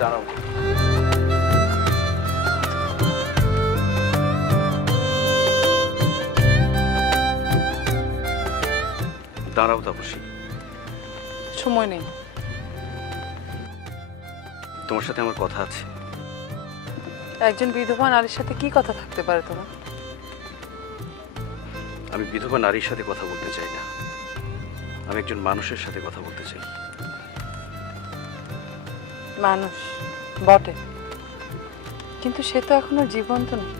দাঁড়াও। দাঁড়াও তাপসী, সময় নেই। তোমার সাথে আমার কথা আছে। একজন বিধবা নারীর সাথে কি কথা থাকতে পারে তোমার? আমি বিধবা নারীর সাথে কথা বলতে চাই না, আমি একজন মানুষের সাথে কথা বলতে চাই। মানুষ বটে, কিন্তু সে তো এখনো জীবন্ত নেই।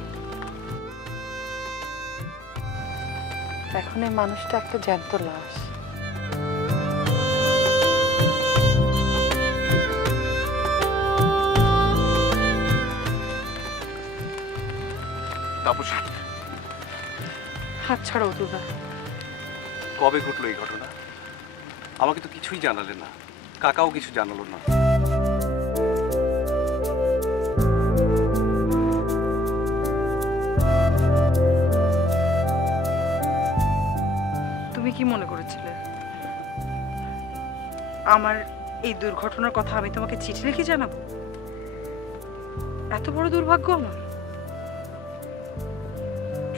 এখন এই মানুষটা একটা জ্যান্ত লাশ। তাপসী, হাত ছাড়ো দুর্গা। কবে ঘটলো এই ঘটনা? আমাকে তো কিছুই জানালে না, কাকাও কিছু জানালো না। তুমি কি মনে করেছিলে আমার এই দুর্ঘটনার কথা আমি তোমাকে চিঠি লিখে জানাবো? এত বড় দুর্ভাগ্য আমার।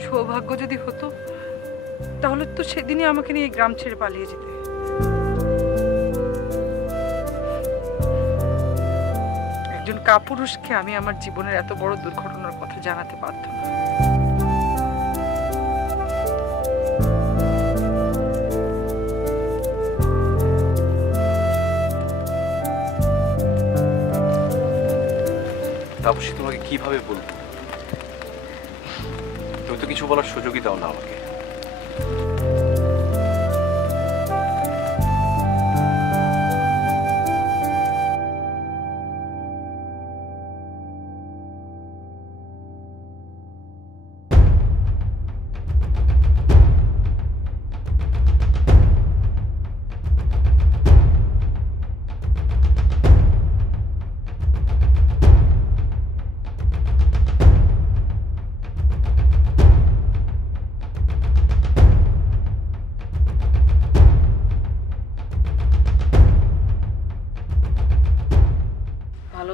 সৌভাগ্য যদি হতো তাহলে তো সেদিনই আমাকে নিয়ে গ্রাম ছেড়ে পালিয়ে যেতে। একজন কাপুরুষকে আমি আমার জীবনের এত বড় দুর্ঘটনার কথা জানাতে বাধ্য না। তাপসী, তোমাকে কিভাবে বলবো? তুমি তো কিছু বলার সুযোগই দাও না আমাকে।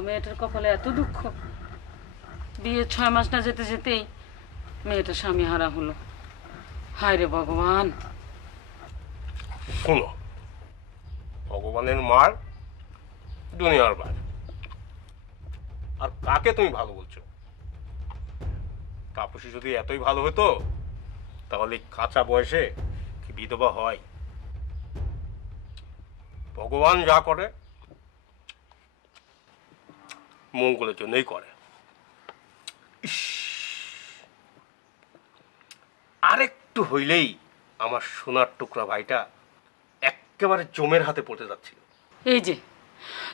মেয়েটার কপালে এত দুঃখ, বিয়ে 6 মাস না যেতে যেতেই মেয়েটার স্বামী হারা হলো। হায় রে ভগবান। শোনো, ভগবানের মার দুনিয়ার বার। আর কাকে তুমি ভালো বলছো? তাপসী যদি এতই ভালো হতো তাহলে কাঁচা বয়সে কি বিধবা হয়? ভগবান যা করে মঙ্গলের জন্যই করে। আরেকটু হইলেই আমার সোনার টুকরা ভাইটা একেবারে জমের হাতে পড়তে যাচ্ছিল। এই যে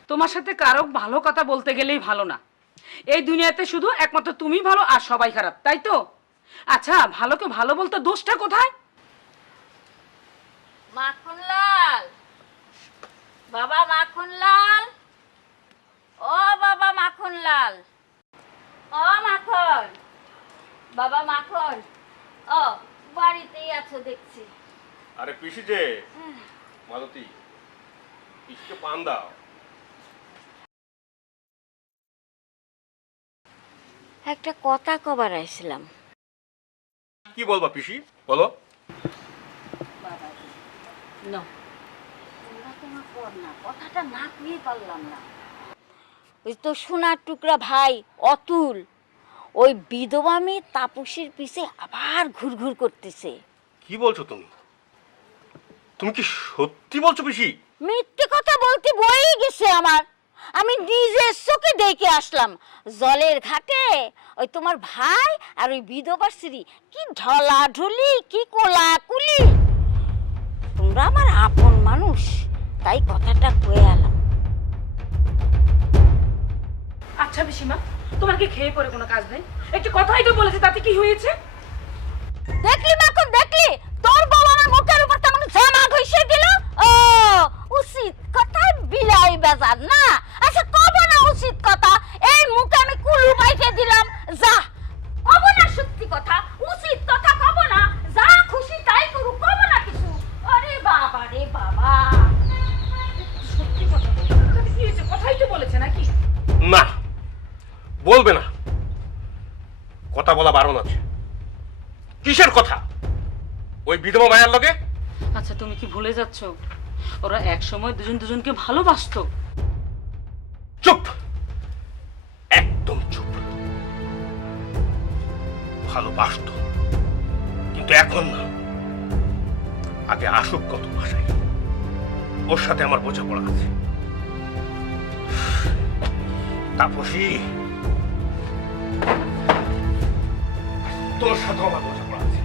তোমার সাথে কারো ভালো কথা বলতে গেলেই ভালো না। এই দুনিয়াতে শুধু একমাত্র তুমি ভালো আর সবাই খারাপ, তাই তো? আচ্ছা, ভালোকে ভালো বলতে দোষটা কোথায়? মাখনলাল, বাবা মাখনলাল, ও বাবা মাখনলাল, ও মাখন, বাবা মাখন, ও বাড়িতেই আছো দেখছি। আরে পিসি যে মালতী, পিসিকে পান দাও। একটা কথা কবার আইছিলাম। কি বলবা পিসি, বলো। না, তোমরা তোমার কর না, কথাটা না কইয়ে পারলাম না। ওই তো সোনার টুকরা ভাই অতুল ওই বিধবা মেয়ে তাপসীর পিছে আবার ঘুরঘুর করতেছে। কি বলছো তুমি? তুমি কি সত্যি বলছো পিসি? মিথ্যে কথা বলতে বই গেছে আমার। আমি নিজের চোখে দেখে আসলাম জলের ঘাটে ওই তোমার ভাই আর ওই বিধবা স্ত্রী কি ঢলাঢলি, কি কোলাকুলি। তোমরা আমার আপন মানুষ, তাই কথাটা কয়ে এলাম। আচ্ছা পিসিমা, তোমার কি খেয়ে পরে কোনো কাজ নেই? একটু কথাই তো বলেছে, তাতে কি হয়েছে? দেখলি মাখন, দেখলি তোর বউ আমার মুখের উপর তেমন জামা ঘষে দিল। ও উচিত কথা বিলাই বাজার না। আচ্ছা কব না উচিত কথা, এই মুখে আমি কুলু বাইতে দিলাম। যা কব না সত্যি কথা, উচিত কথা কব না, যা খুশি তাই করু, কব না কিছু। আরে বাবা রে বাবা, সত্যি কথা বলছে, তাতে কি হয়েছে? কথাই তো বলেছে নাকি? বলবে না, কথা বলা বারণ আছে। কিসের কথা? ওই বিধবা মায়ের লগে? আচ্ছা তুমি কি ভুলে যাচ্ছ ওরা এক সময় দুজন দুজনকে ভালোবাসতো? চুপ, একদম চুপ। ভালোবাসতো, কিন্তু এখন না। আগে আসুক কত ভাষায়, ওর সাথে আমার বোঝাপড়া আছে। তাপসী, তোর সাথে আমার বোঝাপড়া আছে।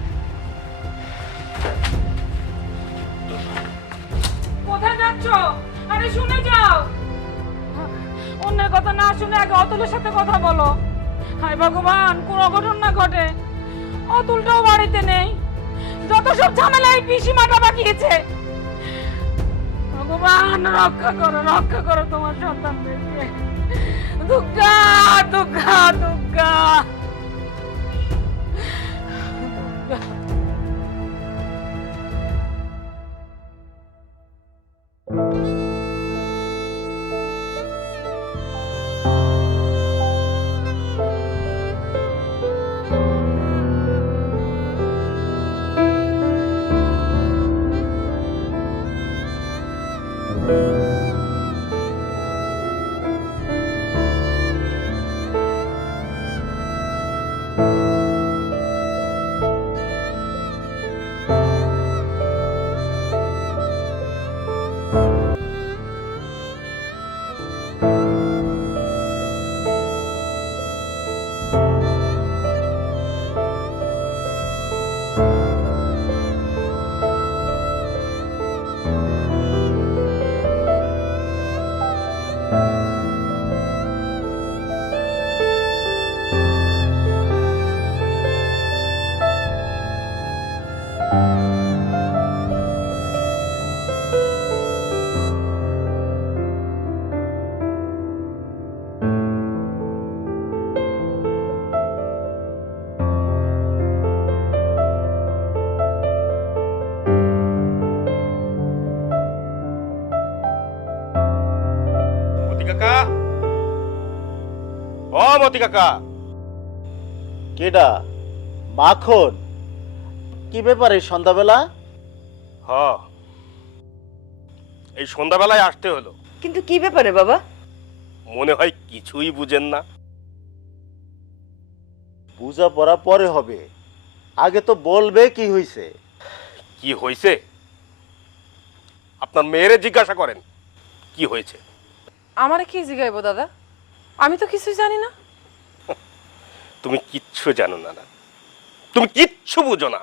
কোথায় যাচ্ছ? আরে শুনে যাও, অন্যের কথা না শুনে আগে অতুলের সাথে কথা বলো। হায় ভগবান, কোন অঘটন না ঘটে। অতুলটাও বাড়িতে নেই, যত সব ঝামেলা এই পিসিমাটা বাকিয়েছে। ভগবান রক্ষা করো তোমার সন্তানদেরকে। দুর্গা দুর্গা দুর্গা। কাকা, ও মতি কাকা। কেডা? মাখন? কি ব্যাপারে সন্ধ্যাবেলা? হ, এই সন্ধ্যাবেলায় আসতে হলো। কিন্তু কি ব্যাপারে বাবা? মনে হয় কিছুই বুঝেন না। বুঝা পড়া পরে হবে, আগে তো বলবে কি হইছে। কি হয়েছে? আপনার মেয়েরে জিজ্ঞাসা করেন কি হয়েছে। আমারে কি জিগাইবো দাদা? আমি তো কিছুই জানি না। তুমি কিচ্ছু জানো না, তুমি কিচ্ছু বুঝো না।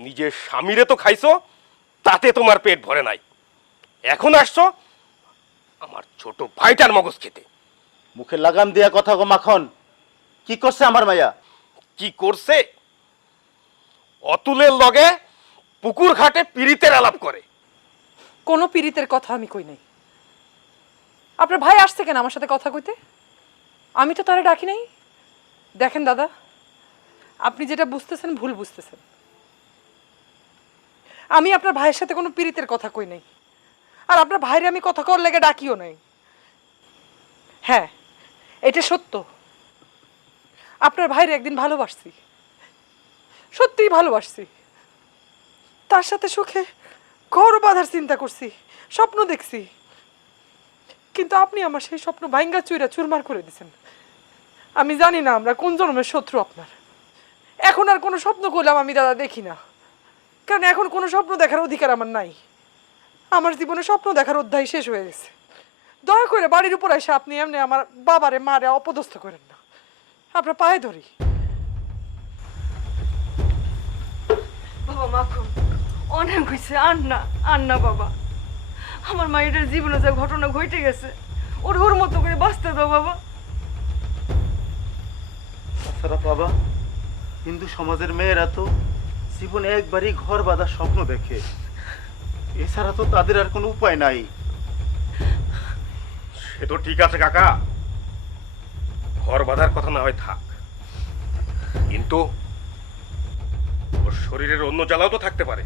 নিজের স্বামীরে তো খাইছো, তাতে তোমার পেট ভরে নাই। এখন আসছো আমার ছোট ভাইটার মগজ খেতে। মুখে লাগাম দিয়া কথা গো মাখন। কি করছে আমার মাইয়া? কি করছে? অতুলের লগে পুকুর ঘাটে পিরিতের আলাপ করে। কোনো পীড়িতের কথা আমি কই নাই। আপনার ভাই আসছে কেন আমার সাথে কথা কইতে? আমি তো তারে ডাকি নাই। দেখেন দাদা, আপনি যেটা বুঝতেছেন ভুল বুঝতেছেন। আমি আপনার ভাইয়ের সাথে কোনো পীড়িতের কথা কই নাই, আর আপনার ভাইরে আমি কথা কর লেগে ডাকিও নাই। হ্যাঁ, এটা সত্য, আপনার ভাইরে একদিন ভালোবাসছি, সত্যিই ভালোবাসছি। তার সাথে সুখে ঘর বাঁধার চিন্তা করছি, স্বপ্ন দেখছি। কিন্তু আপনি আমার সেই স্বপ্ন ভাঙ্গা চুইরা চুরমার করে দিয়েছেন। আমি জানি না আমরা কোন জন্মের শত্রু আপনার। এখন আর কোনো স্বপ্ন করলাম আমি দাদা দেখি না, কারণ এখন কোনো স্বপ্ন দেখার অধিকার আমার নাই। আমার জীবনে স্বপ্ন দেখার অধ্যায় শেষ হয়ে গেছে। দয়া করে বাড়ির উপর এসে আপনি এমনি আমার বাবারে মারে অপদস্থ করেন না, আপনার পায়ে ধরি। বাবা মাখন অনেক হয়েছে, আর না বাবা। আমার মায়ের জীবনে যা ঘটনা ঘটে গেছে, ওর মতো করে বাঁচতে দাও বাবা। তাছাড়া বাবা, হিন্দু সমাজের মেয়েরা তো জীবনে একবারই ঘর বাঁধার স্বপ্ন দেখে, এছাড়া তো তাদের আর কোনো উপায় নাই। সে তো ঠিক আছে কাকা, ঘর বাঁধার কথা না হয় থাক, কিন্তু ওর শরীরের অন্য জ্বালাও তো থাকতে পারে।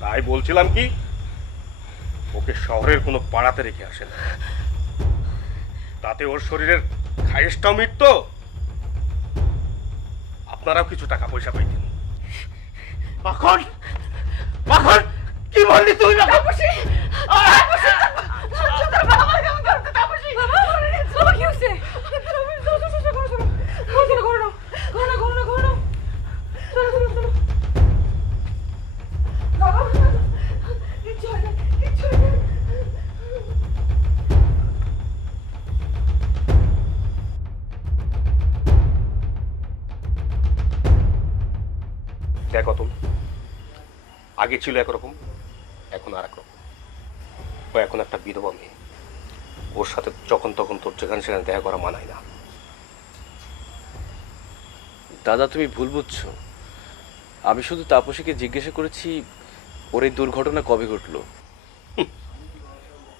তাই বলছিলাম কি, ওকে শহরের কোনো পাড়াতে রেখে আসেন। তাতে ওর শরীরের খায়েশটাও মিটতো, আপনারাও কিছু টাকা পয়সা পাইতেন। মাখন মাখন কি বললি তুই? বাবা কি হচ্ছে? দেখ অতুল, আগে ছিল একরকম, এখন আর একরকম। ও এখন একটা বিধবা মেয়ে, ওর সাথে যখন তখন তোর যেখানে সেখানে দেখা করা মানায় না। দাদা তুমি ভুল বুঝছো, আমি শুধু তাপসীকে জিজ্ঞাসা করেছি ওর এই দুর্ঘটনা কবে ঘটলো।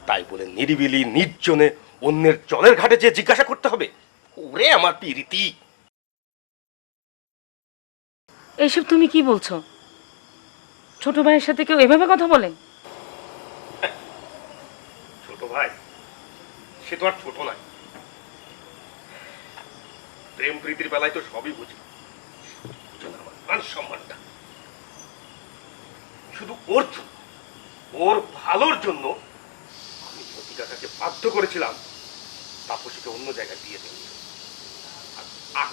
তাই বলে নিরিবিলি নির্জনে অন্যের জলের ঘাটে যে জিজ্ঞাসা করতে হবে? ওরে আমার পিরিতি! এইসব তুমি কি বলছো? ছোট ভাইয়ের সাথে কেউ এভাবে কথা বলে? ছোট ভাই সে তো আর ছোট নয়। প্রেম প্রীতির বেলায় তো সবই বুঝি, বুঝো না আমার মান সম্মানটা। শুধু ওর জন্য, ওর ভালোর জন্য আমি মতি কাকাকে বাধ্য করেছিলাম তাপসীকে অন্য জায়গায় দিয়ে দেব। আর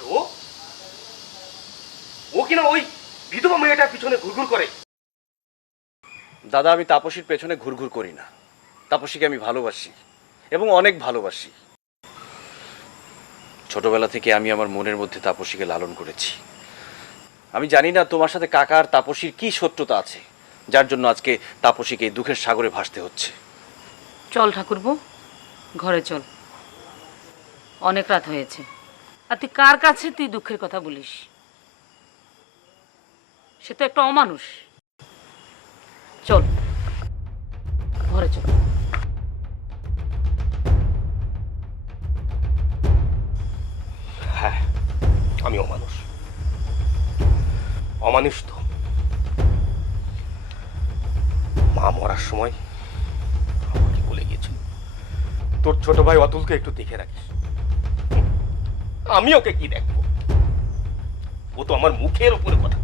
ও কিনা ওই বিধবা মেয়েটার পিছনে ঘুরঘুর করে। দাদা আমি তাপসীর পেছনে ঘুরঘুর করি না, তাপসীকে আমি ভালোবাসি এবং অনেক ভালোবাসি। ছোটবেলা থেকে আমি আমার মনের মধ্যে তাপসীকে লালন করেছি। আমি জানি না তোমার সাথে কাকা আর তাপসীর কি শত্রুতা আছে, যার জন্য আজকে তাপসীকে এই দুঃখের সাগরে ভাসতে হচ্ছে। চল ঠাকুরপো, ঘরে চল, অনেক রাত হয়েছে। আর তুই কার কাছে তুই দুঃখের কথা বলিস? সে তো একটা অমানুষ। চল ঘরে চল। হ্যাঁ, আমি অমানুষ, অমানুষ তো। মা মরার সময় আমাকে বলে গিয়েছিল তোর ছোট ভাই অতুলকে একটু দেখে রাখিস। আমি ওকে কি দেখবো? ও তো আমার মুখের উপরে কথা।